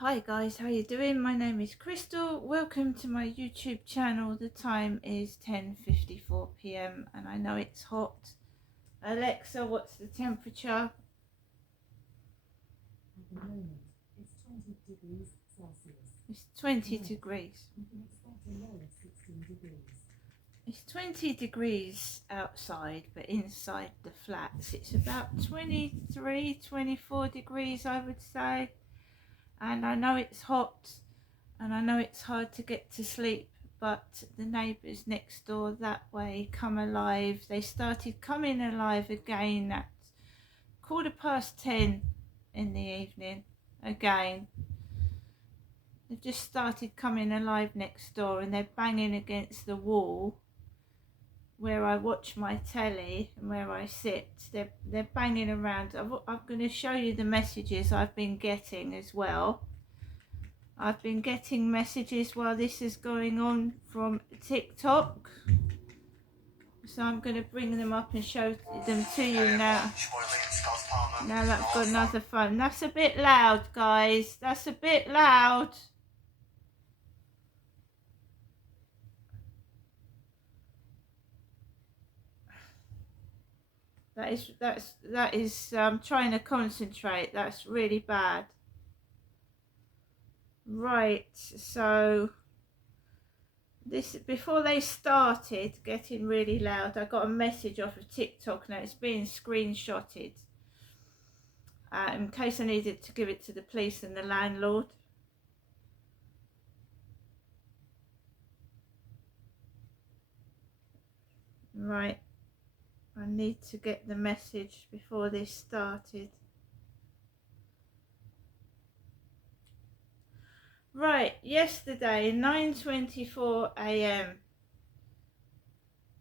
Hi guys, how you doing? My name is Crystal. Welcome to my YouTube channel. The time is 10:54 p.m. and I know it's hot. Alexa, what's the temperature? At the moment, it's 20 degrees Celsius. It's 20 degrees. You can expect a low of 16 degrees. It's 20 degrees outside, but inside the flats it's about 23, 24 degrees, I would say. And I know it's hot and I know it's hard to get to sleep, but the neighbours next door that way come alive. They started coming alive again at 10:15 in the evening again. They've just started coming alive next door and they're banging against the wall where I watch my telly and where I sit. They're banging around. I'm going to show you the messages I've been getting as well. I've been getting messages while this is going on from TikTok, so I'm going to bring them up and show them to you now. Now that I've got another phone. That's a bit loud, guys. That's a bit loud. That is trying to concentrate. That's really bad. Right, so this, before they started getting really loud, I got a message off of TikTok. Now it's being screenshotted in case I needed to give it to the police and the landlord. Right, I need to get the message before this started. Right, yesterday 9:24 a.m.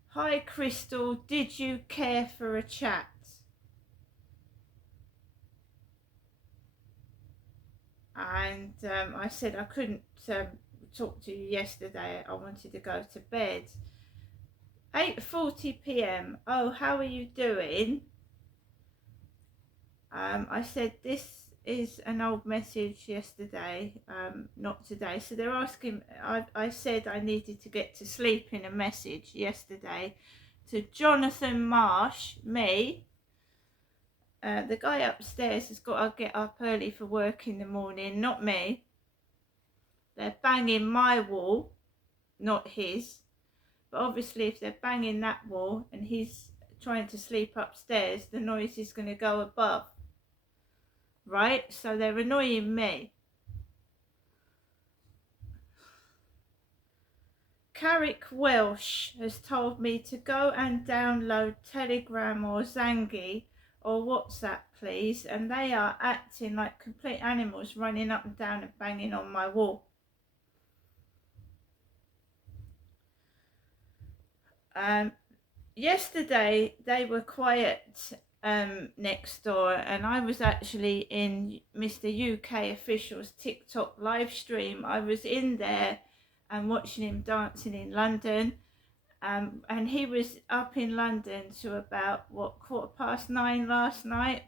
Hi Crystal, did you care for a chat? And I said I couldn't talk to you yesterday. I wanted to go to bed. 8:40 p.m. Oh, how are you doing? I said this is an old message yesterday, not today. So they're asking, I said I needed to get to sleep in a message yesterday to Jonathan Marsh, me. The guy upstairs has got to get up early for work in the morning, not me. They're banging my wall, not his. But obviously if they're banging that wall and he's trying to sleep upstairs, the noise is going to go above. Right? So they're annoying me. Carrick Welsh has told me to go and download Telegram or Zangi or WhatsApp, please, and they are acting like complete animals, running up and down and banging on my wall. Yesterday they were quiet next door, and I was actually in Mr. UK Official's TikTok live stream. I was in there and watching him dancing in London, and he was up in London to about 9:15 last night,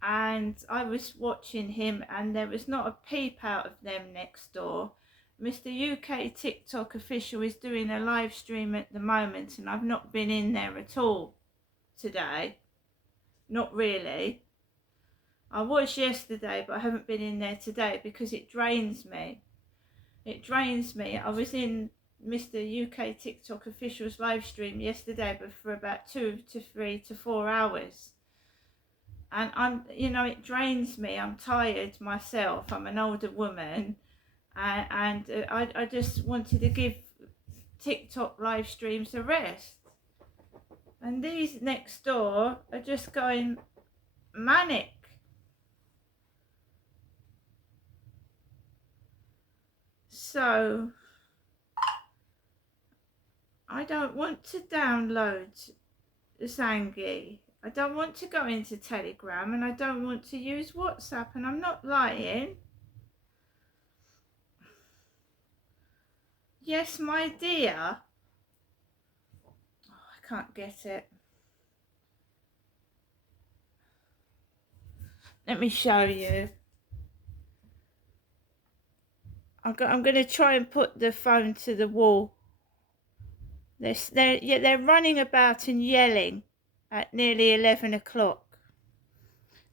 and I was watching him and there was not a peep out of them next door. Mr. UK TikTok Official is doing a live stream at the moment and I've not been in there at all today. Not really. I was yesterday, but I haven't been in there today because it drains me. It drains me. I was in Mr. UK TikTok Official's live stream yesterday, but for about 2 to 3 to 4 hours. And it drains me. I'm tired myself. I'm an older woman. And I just wanted to give TikTok live streams a rest. And these next door are just going manic. So I don't want to download Zangi. I don't want to go into Telegram, and I don't want to use WhatsApp, and I'm not lying. Yes, my dear. Oh, I can't get it. Let me show you. I'm going to try and put the phone to the wall. They're running about and yelling at nearly 11 o'clock.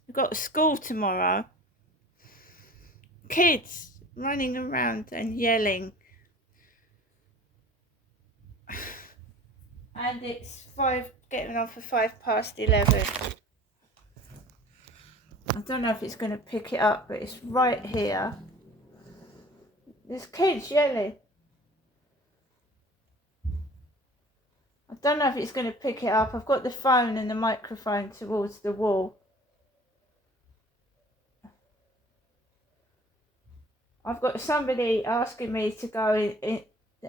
We've got school tomorrow. Kids running around and yelling. And it's getting on for 11:05. I don't know if it's going to pick it up, but it's right here. There's kids yelling. I don't know if it's going to pick it up. I've got the phone and the microphone towards the wall. I've got somebody asking me to go in.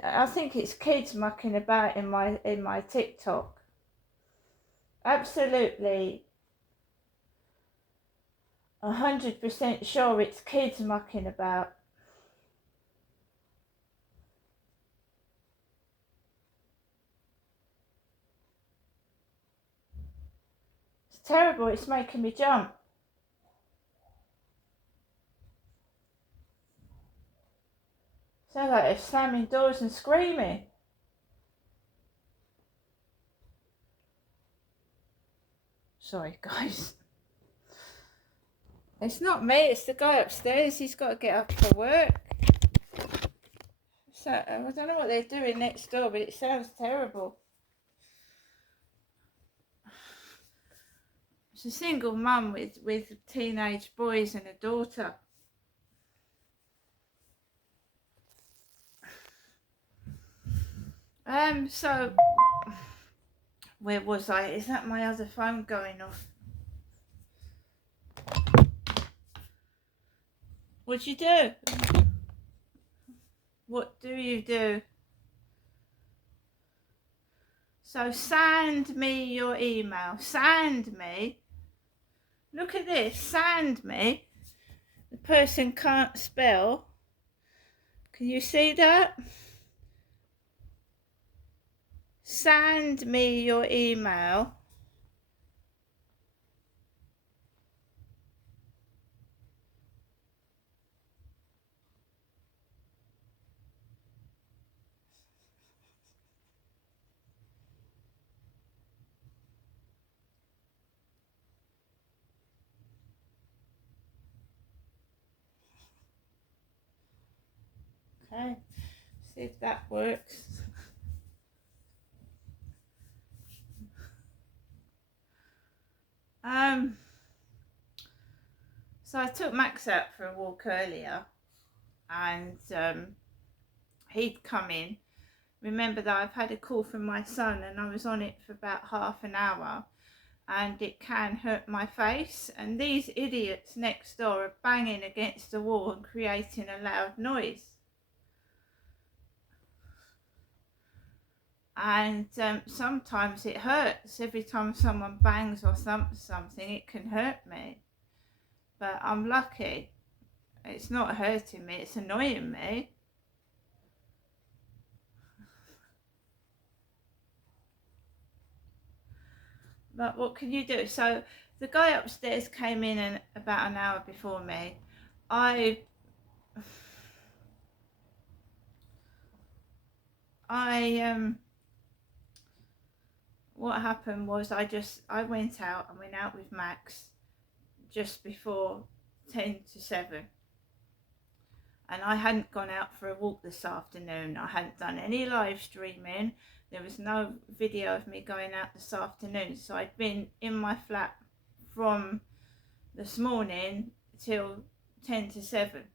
I think it's kids mucking about in my TikTok. Absolutely 100% sure it's kids mucking about. It's terrible. It's making me jump. Sounds like they're slamming doors and screaming. Sorry, guys. It's not me, it's the guy upstairs. He's got to get up for work. So I don't know what they're doing next door, but it sounds terrible. It's a single mum with teenage boys and a daughter. So where was I? Is that my other phone going off? What'd you do? What do you do? So send me your email. Send me. Look at this. Send me. The person can't spell. Can you see that? Send me your email. Okay, see if that works. So I took Max out for a walk earlier, and he'd come in. Remember that I've had a call from my son, and I was on it for about half an hour, and it can hurt my face. And these idiots next door are banging against the wall and creating a loud noise. And sometimes it hurts. Every time someone bangs or something, it can hurt me. But I'm lucky. It's not hurting me, it's annoying me. But what can you do? So the guy upstairs came in about an hour before me. What happened was I went out with Max just before 10:07, and I hadn't gone out for a walk this afternoon. I hadn't done any live streaming. There was no video of me going out this afternoon, so I'd been in my flat from this morning till 10:07.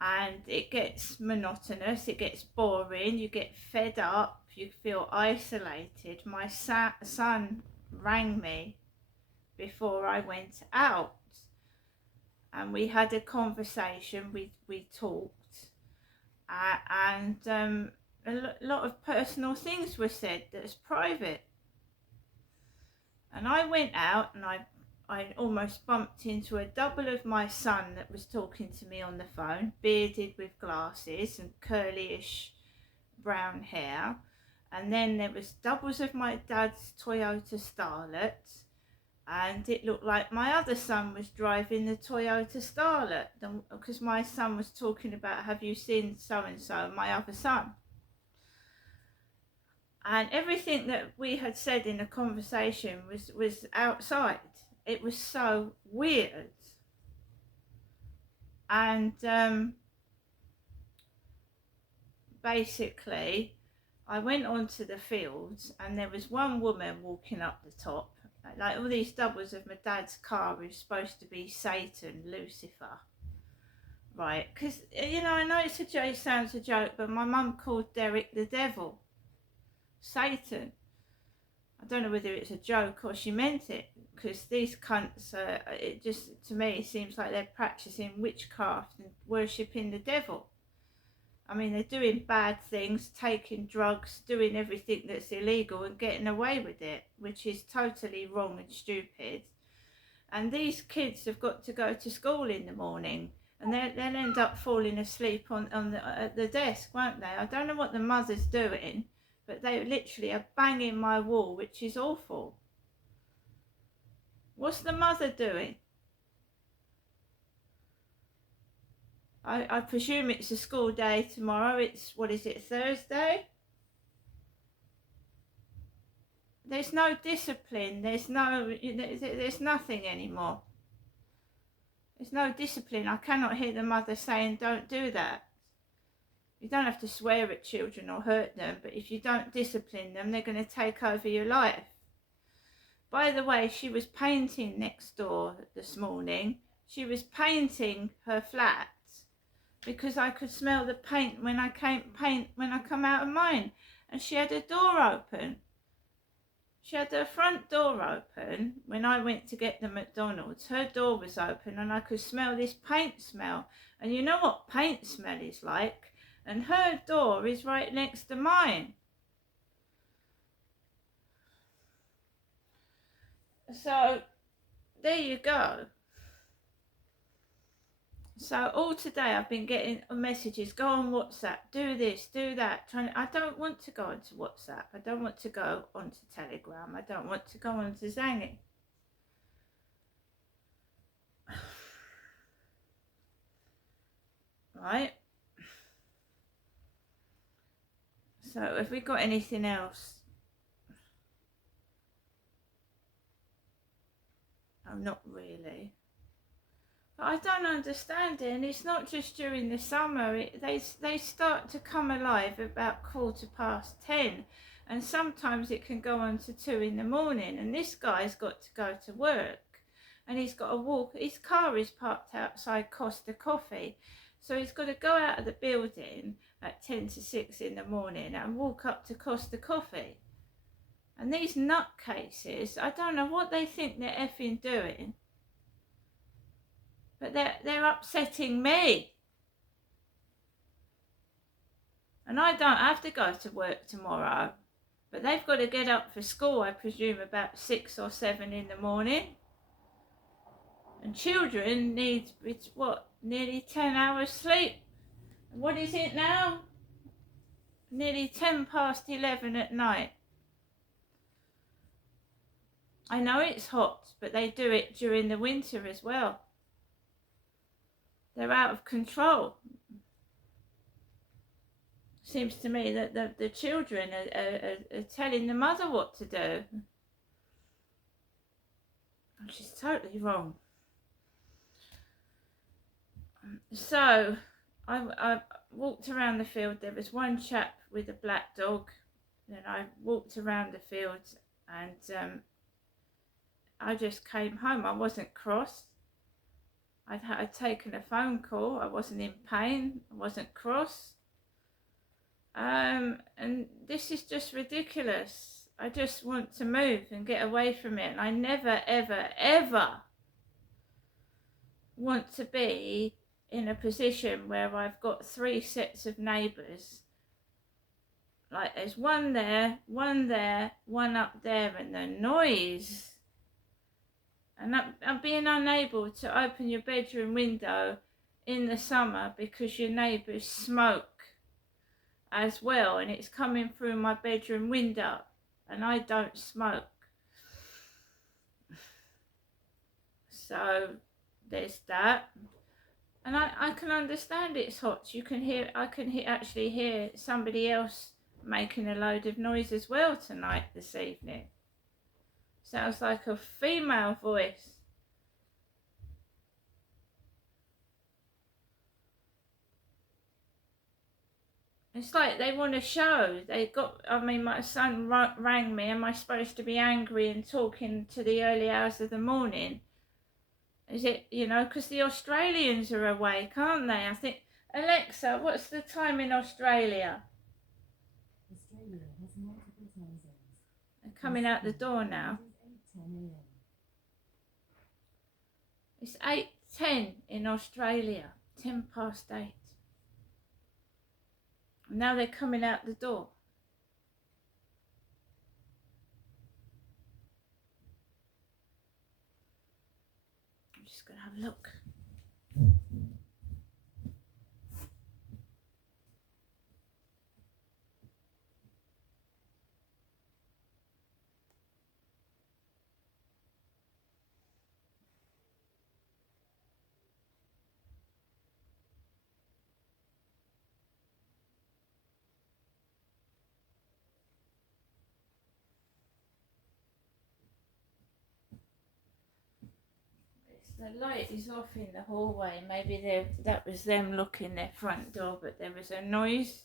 And it gets monotonous, it gets boring, you get fed up, you feel isolated. My son rang me before I went out, and we had a conversation, we talked, and a lot of personal things were said that's private. And I went out, and I almost bumped into a double of my son that was talking to me on the phone, bearded with glasses and curlyish brown hair. And then there was doubles of my dad's Toyota Starlet, and it looked like my other son was driving the Toyota Starlet, because my son was talking about, have you seen so and so, my other son? And everything that we had said in the conversation was outside. It was so weird. And basically I went onto the fields, and there was one woman walking up the top, like all these doubles of my dad's car, who's supposed to be Satan, Lucifer, right? Because, you know, I know it's a joke, it sounds a joke, but my mum called Derek the devil, Satan. I don't know whether it's a joke or she meant it, because these cunts, it just, to me, seems like they're practicing witchcraft and worshipping the devil. I mean, they're doing bad things, taking drugs, doing everything that's illegal and getting away with it, which is totally wrong and stupid. And these kids have got to go to school in the morning, and they'll end up falling asleep at the desk, won't they? I don't know what the mother's doing, but they literally are banging my wall, which is awful. What's the mother doing? I presume it's a school day tomorrow. It's, what is it, Thursday? There's no discipline. There's nothing anymore. There's no discipline. I cannot hear the mother saying, don't do that. You don't have to swear at children or hurt them, but if you don't discipline them, they're going to take over your life. By the way, she was painting next door this morning. She was painting her flat, because I could smell the paint when I come out of mine, and she had a door open. She had her front door open when I went to get the McDonald's. Her door was open, and I could smell this paint smell. And you know what paint smell is like? And her door is right next to mine. So there you go. So all today I've been getting messages, go on WhatsApp, do this, do that. I don't want to go onto WhatsApp. I don't want to go onto Telegram. I don't want to go onto Zangy. Right? So have we got anything else? Oh, not really. But I don't understand it, and it's not just during the summer. They start to come alive about 10:15, and sometimes it can go on to 2 in the morning. And this guy's got to go to work, and he's got to walk. His car is parked outside Costa Coffee, so he's got to go out of the building at 5:50 in the morning and walk up to Costa Coffee. And these nutcases, I don't know what they think they're effing doing, but they're upsetting me. And I don't have to go to work tomorrow, but they've got to get up for school, I presume, about 6 or 7 in the morning. And children need, it's what, nearly 10 hours sleep. What is it now? Nearly 11:10 at night. I know it's hot, but they do it during the winter as well. They're out of control. Seems to me that the children are telling the mother what to do, which is totally wrong. So I walked around the field. There was one chap with a black dog. Then I walked around the field, and I just came home. I wasn't cross. I'd taken a phone call. I wasn't in pain. I wasn't cross. And this is just ridiculous. I just want to move and get away from it. And I never, ever, ever want to be in a position where I've got 3 sets of neighbours. Like there's one there, one up there, and the noise. And I'm being unable to open your bedroom window in the summer because your neighbours smoke as well, and it's coming through my bedroom window, and I don't smoke. So there's that. And I can understand it's hot. I can actually hear somebody else making a load of noise as well tonight, this evening. Sounds like a female voice. It's like they want to show. My son rang me. Am I supposed to be angry and talking to the early hours of the morning? Is it, because the Australians are awake, aren't they? I think, Alexa, what's the time in Australia? Australia has multiple time zones. They're coming out the door now. It is 8:10 a.m. It's 8:10 in Australia, 8:10. And now they're coming out the door. I'm just going to have a look. The light is off in the hallway. Maybe that was them locking their front door, but there was a noise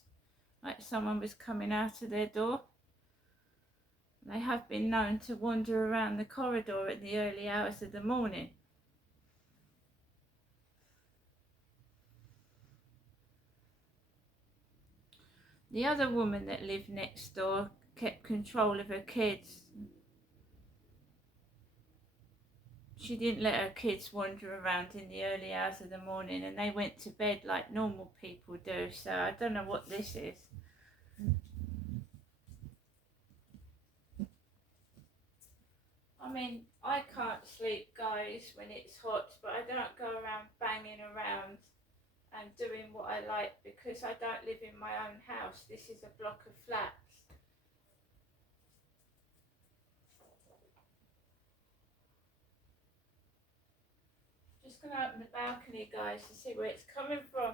like someone was coming out of their door. They have been known to wander around the corridor at the early hours of the morning. The other woman that lived next door kept control of her kids. She didn't let her kids wander around in the early hours of the morning, and they went to bed like normal people do, so I don't know what this is. I mean, I can't sleep, guys, when it's hot, but I don't go around banging around and doing what I like because I don't live in my own house. This is a block of flats. Just going to open the balcony, guys, to see where it's coming from.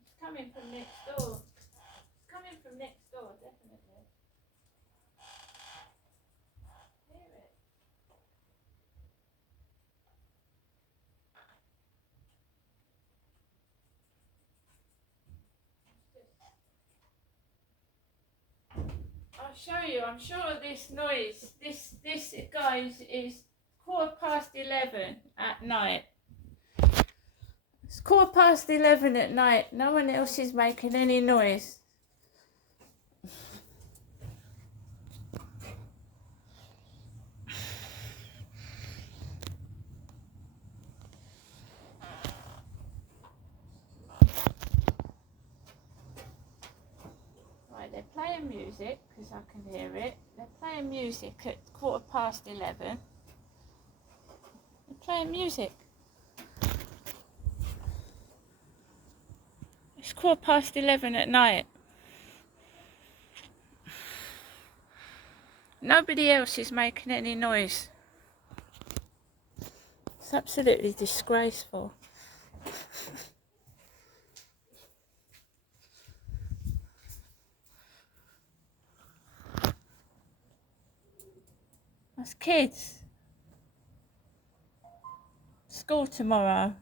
It's coming from next door. It's coming from next door, definitely. Hear it. I'll show you. I'm sure this noise, this guys, is 11:15 at night. It's 11:15 at night. No one else is making any noise. Right, they're playing music because I can hear it. They're playing music at 11:15. They're playing music. It's 11:15 at night. Nobody else is making any noise. It's absolutely disgraceful. That's kids. School tomorrow.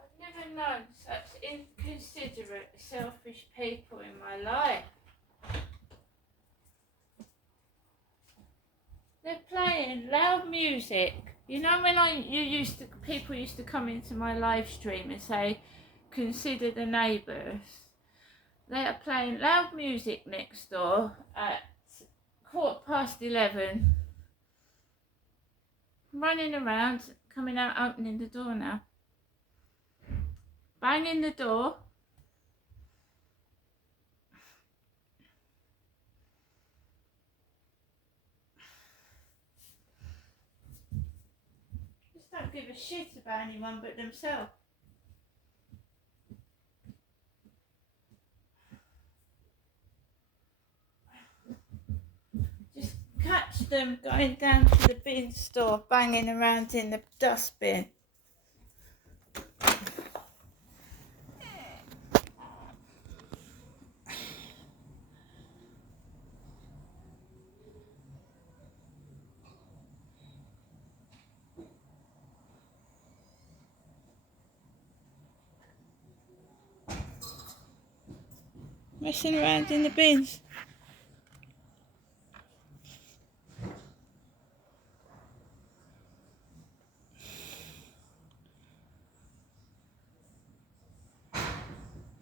I've never known such inconsiderate, selfish people in my life. They're playing loud music. You know when people used to come into my live stream and say, consider the neighbours. They are playing loud music next door at 11:15. running around, coming out, opening the door now. Banging the door. Just don't give a shit about anyone but themselves. Just catch them going down to the bin store, banging around in the dustbin. Messing around in the bins.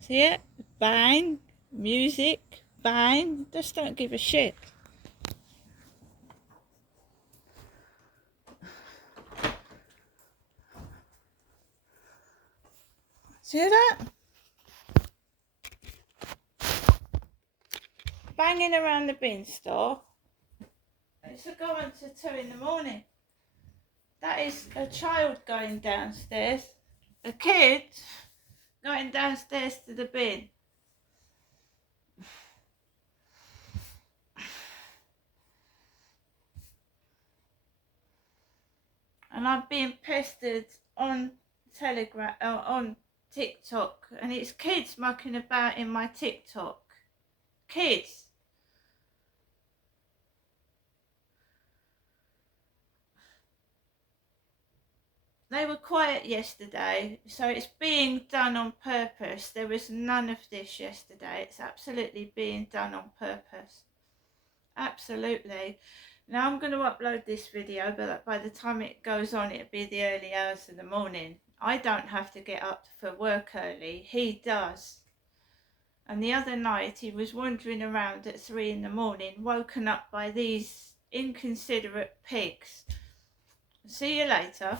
See it? Bang, music, bang. Just don't give a shit. See that? Banging around the bin store. It's a go on to 2 in the morning. That is a child going downstairs. A kid going downstairs to the bin. And I'm being pestered on Telegram, on TikTok, and it's kids mucking about in my TikTok. Kids. They were quiet yesterday, so it's being done on purpose. There was none of this yesterday. It's absolutely being done on purpose. Absolutely. Now I'm going to upload this video, but by the time it goes on, it'll be the early hours of the morning. I don't have to get up for work early. He does. And the other night, he was wandering around at 3 in the morning, woken up by these inconsiderate pigs. See you later.